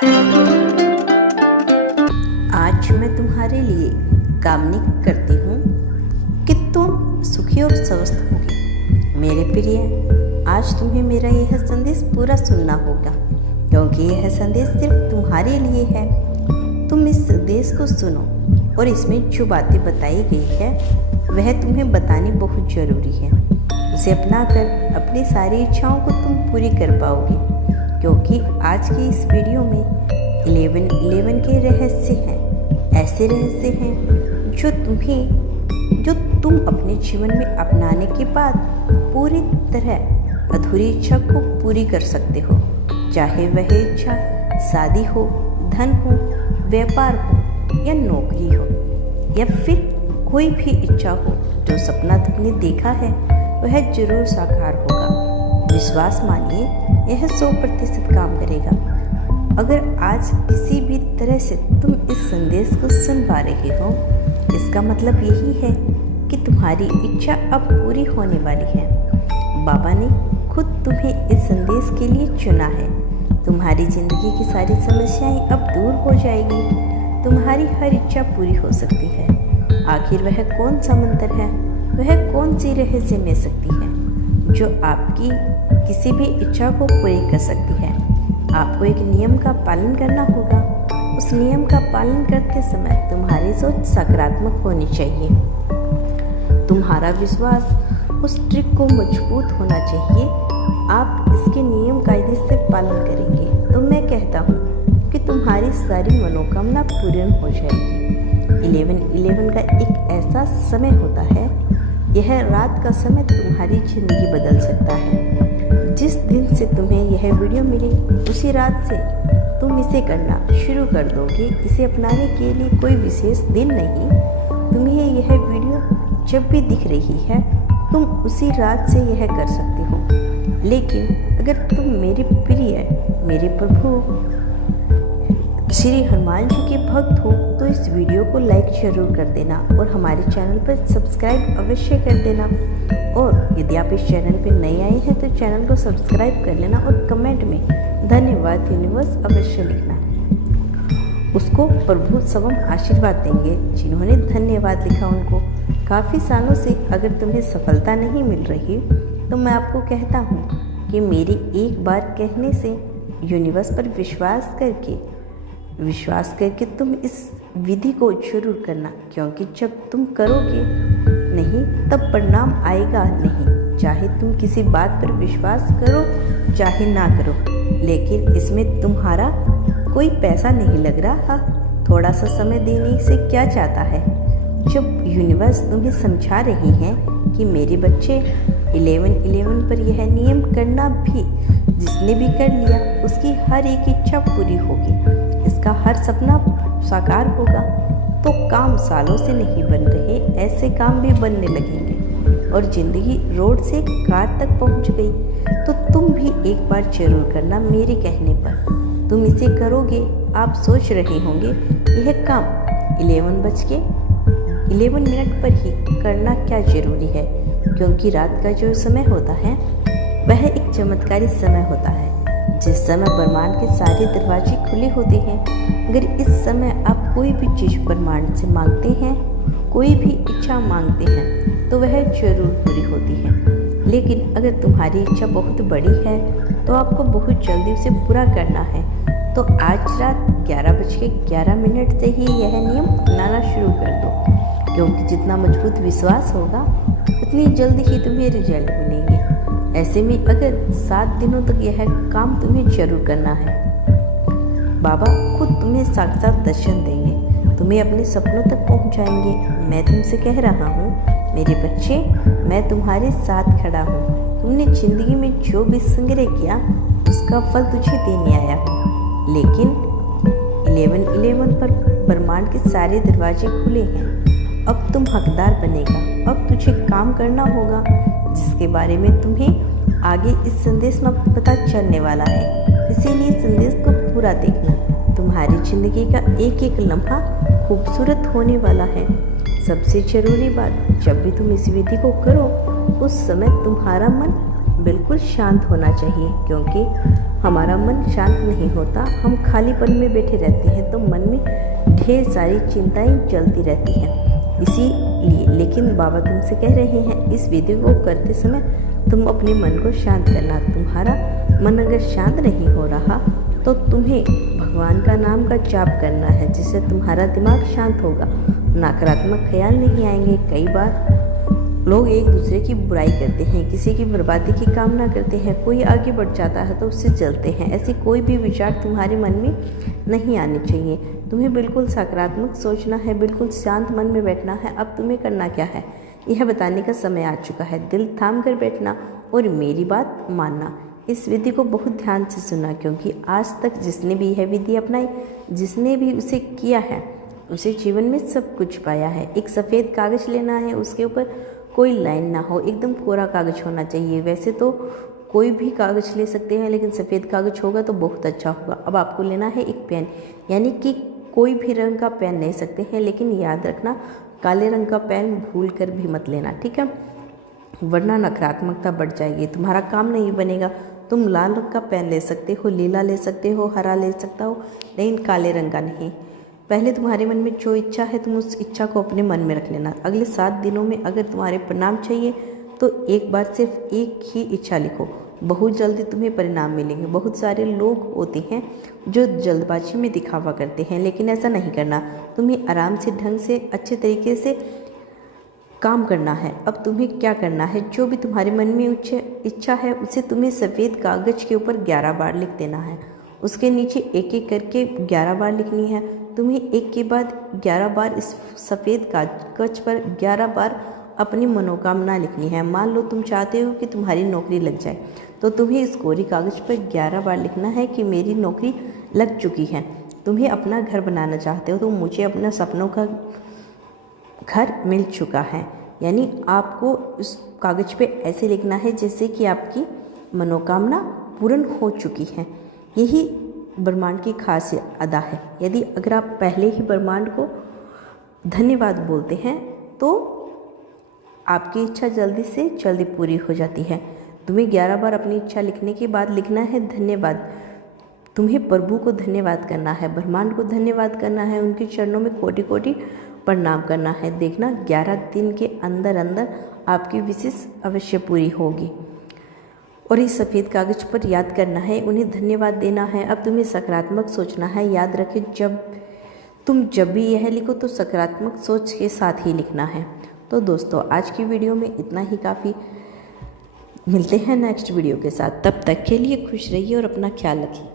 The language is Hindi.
आज मैं तुम्हारे लिए कामना करती हूँ कि तुम सुखी और स्वस्थ होगे। मेरे प्रिय, आज तुम्हें मेरा यह संदेश पूरा सुनना होगा, क्योंकि यह संदेश सिर्फ तुम्हारे लिए है। तुम इस संदेश को सुनो और इसमें जो बातें बताई गई है वह तुम्हें बतानी बहुत ज़रूरी है। उसे अपनाकर अपनी सारी इच्छाओं को तुम पूरी कर पाओगे, क्योंकि आज की इस वीडियो में 11-11 के रहस्य हैं। ऐसे रहस्य हैं जो तुम अपने जीवन में अपनाने के बाद पूरी तरह अधूरी इच्छा को पूरी कर सकते हो। चाहे वह इच्छा शादी हो, धन हो, व्यापार हो या नौकरी हो, या फिर कोई भी इच्छा हो। जो सपना तुमने देखा है वह जरूर साकार होगा। विश्वास मानिए, यह 100% काम करेगा। अगर आज किसी भी तरह से तुम इस संदेश को सुन पा रहे हो, इसका मतलब यही है कि तुम्हारी इच्छा अब पूरी होने वाली है। बाबा ने खुद तुम्हें इस संदेश के लिए चुना है। तुम्हारी जिंदगी की सारी समस्याएं अब दूर हो जाएगी। तुम्हारी हर इच्छा पूरी हो सकती है। आखिर वह कौन सा मंत्र है, वह कौन सी रहस्यमय शक्ति है जो आपकी किसी भी इच्छा को पूरी कर सकती है? आपको एक नियम का पालन करना होगा। उस नियम का पालन करते समय तुम्हारी सोच सकारात्मक होनी चाहिए। तुम्हारा विश्वास उस ट्रिक को मजबूत होना चाहिए। आप इसके नियम कायदे से पालन करेंगे तो मैं कहता हूँ कि तुम्हारी सारी मनोकामना पूर्ण हो जाएगी। 11-11 का एक ऐसा समय होता है, यह रात का समय तुम्हारी जिंदगी बदल सकता है। जिस दिन से तुम्हें यह वीडियो मिली उसी रात से तुम इसे करना शुरू कर दोगे। इसे अपनाने के लिए कोई विशेष दिन नहीं। तुम्हें यह वीडियो जब भी दिख रही है तुम उसी रात से यह कर सकते हो। लेकिन अगर तुम मेरे प्रिय, मेरे प्रभु श्री हनुमान जी के भक्त हो तो इस वीडियो को लाइक जरूर कर देना और हमारे चैनल पर सब्सक्राइब अवश्य कर देना। और यदि आप इस चैनल पर नए आए हैं तो चैनल को सब्सक्राइब कर लेना और कमेंट में धन्यवाद यूनिवर्स अवश्य लिखना। उसको प्रभु स्वयं आशीर्वाद देंगे। जिन्होंने धन्यवाद लिखा उनको काफ़ी सालों से अगर तुम्हें सफलता नहीं मिल रही तो मैं आपको कहता हूँ कि मेरी एक बार कहने से यूनिवर्स पर विश्वास करके तुम इस विधि को जरूर करना, क्योंकि जब तुम करोगे नहीं तब परिणाम आएगा नहीं। चाहे तुम किसी बात पर विश्वास करो चाहे ना करो, लेकिन इसमें तुम्हारा कोई पैसा नहीं लग रहा। थोड़ा सा समय देने से क्या चाहता है? जब यूनिवर्स तुम्हें समझा रही है कि मेरे बच्चे 11-11 पर यह नियम करना भी जिसने भी कर लिया उसकी हर एक इच्छा पूरी होगी, इसका हर सपना साकार होगा। तो काम सालों से नहीं बन रहे ऐसे काम भी बनने लगेंगे और जिंदगी रोड से कार तक पहुंच गई। तो तुम भी एक बार जरूर करना मेरे कहने पर। तुम इसे करोगे। आप सोच रहे होंगे यह काम 11:11 पर ही करना क्या जरूरी है, क्योंकि रात का जो समय होता है वह एक चमत्कारी समय होता है, जिस समय ब्रह्मांड के सारे दरवाजे खुले होते हैं। अगर इस समय आप कोई भी चीज़ ब्रह्मांड से मांगते हैं, कोई भी इच्छा मांगते हैं तो वह जरूर पूरी होती है। लेकिन अगर तुम्हारी इच्छा बहुत बड़ी है तो आपको बहुत जल्दी उसे पूरा करना है। तो आज रात 11:11 से ही यह नियम अपनाना शुरू कर दो, क्योंकि जितना मजबूत विश्वास होगा उतनी जल्दी ही तुम्हें रिजल्ट मिलेंगे। ऐसे में अगर 7 दिनों तक यह काम तुम्हें जरूर करना है, बाबा खुद तुम्हें साक्षात दर्शन देंगे, तुम्हें अपने सपनों तक पहुंचाएंगे। मैं तुमसे कह रहा हूँ मेरे बच्चे, मैं तुम्हारे साथ खड़ा हूँ। तुमने जिंदगी में जो भी संग्रह किया उसका फल तुझे देने आया हूँ। लेकिन 11-11 पर ब्रह्मांड के सारे दरवाजे खुले हैं। अब तुम हकदार बनेगा। अब तुझे काम करना होगा जिसके बारे में तुम्हें आगे इस संदेश में पता चलने वाला है। इसीलिए संदेश को पूरा देखना। तुम्हारी जिंदगी का एक एक लम्हा खूबसूरत होने वाला है। सबसे जरूरी बात, जब भी तुम इस विधि को करो उस समय तुम्हारा मन बिल्कुल शांत होना चाहिए, क्योंकि हमारा मन शांत नहीं होता, हम खालीपन में बैठे रहते हैं तो मन में ढेर सारी चिंताएं चलती रहती हैं। इसीलिए लेकिन बाबा तुमसे कह रहे हैं इस विधि को करते समय तुम अपने मन को शांत करना। तुम्हारा मन अगर शांत नहीं हो रहा तो तुम्हें भगवान का नाम का जाप करना है, जिससे तुम्हारा दिमाग शांत होगा, नकारात्मक ख्याल नहीं आएंगे। कई बार लोग एक दूसरे की बुराई करते हैं, किसी की बर्बादी की कामना करते हैं, कोई आगे बढ़ जाता है तो उससे जलते हैं। ऐसे कोई भी विचार तुम्हारे मन में नहीं आने चाहिए। तुम्हें बिल्कुल सकारात्मक सोचना है, बिल्कुल शांत मन में बैठना है। अब तुम्हें करना क्या है यह बताने का समय आ चुका है। दिल थाम कर बैठना और मेरी बात मानना। इस विधि को बहुत ध्यान से सुना, क्योंकि आज तक जिसने भी यह विधि अपनाई, जिसने भी उसे किया है, उसे जीवन में सब कुछ पाया है। एक सफ़ेद कागज़ लेना है, उसके ऊपर कोई लाइन ना हो, एकदम कोरा कागज़ होना चाहिए। वैसे तो कोई भी कागज़ ले सकते हैं, लेकिन सफ़ेद कागज़ होगा तो बहुत अच्छा होगा। अब आपको लेना है एक पेन, यानी कि कोई भी रंग का पेन ले सकते हैं, लेकिन याद रखना काले रंग का पेन भूल कर भी मत लेना, ठीक है, वरना नकारात्मकता बढ़ जाएगी, तुम्हारा काम नहीं बनेगा। तुम लाल रंग का पेन ले सकते हो, नीला ले सकते हो, हरा ले सकता हो, लेकिन काले रंग का नहीं। पहले तुम्हारे मन में जो इच्छा है तुम उस इच्छा को अपने मन में रख लेना। अगले 7 दिनों में अगर तुम्हारे परिणाम चाहिए तो एक बार सिर्फ एक ही इच्छा लिखो, बहुत जल्दी तुम्हें परिणाम मिलेंगे। बहुत सारे लोग होते हैं जो जल्दबाजी में दिखावा करते हैं, लेकिन ऐसा नहीं करना। तुम्हें आराम से, ढंग से, अच्छे तरीके से काम करना है। अब तुम्हें क्या करना है, जो भी तुम्हारे मन में इच्छा है उसे तुम्हें सफ़ेद कागज़ के ऊपर 11 बार लिख देना है। उसके नीचे एक एक करके 11 बार लिखनी है। तुम्हें एक के बाद 11 बार इस सफ़ेद कागज़ पर 11 बार अपनी मनोकामना लिखनी है। मान लो तुम चाहते हो कि तुम्हारी नौकरी लग जाए, तो तुम्हें इस कोरी कागज़ पर 11 बार लिखना है कि मेरी नौकरी लग चुकी है। तुम्हें अपना घर बनाना चाहते हो तो मुझे अपना सपनों का घर मिल चुका है। यानी आपको इस कागज़ पे ऐसे लिखना है जैसे कि आपकी मनोकामना पूर्ण हो चुकी है। यही ब्रह्मांड की खास अदा है। यदि अगर आप पहले ही ब्रह्मांड को धन्यवाद बोलते हैं तो आपकी इच्छा जल्दी से जल्दी पूरी हो जाती है। तुम्हें 11 बार अपनी इच्छा लिखने के बाद लिखना है धन्यवाद। तुम्हें प्रभु को धन्यवाद करना है, ब्रह्मांड को धन्यवाद करना है, उनके चरणों में कोटि कोटि प्रणाम करना है। देखना 11 दिन के अंदर अंदर आपकी विशेष अवश्य पूरी होगी। और इस सफ़ेद कागज़ पर याद करना है, उन्हें धन्यवाद देना है। अब तुम्हें सकारात्मक सोचना है। याद रखें, जब भी यह लिखो तो सकारात्मक सोच के साथ ही लिखना है। तो दोस्तों आज की वीडियो में इतना ही काफ़ी। मिलते हैं नेक्स्ट वीडियो के साथ, तब तक के लिए खुश रहिए और अपना ख्याल रखिए।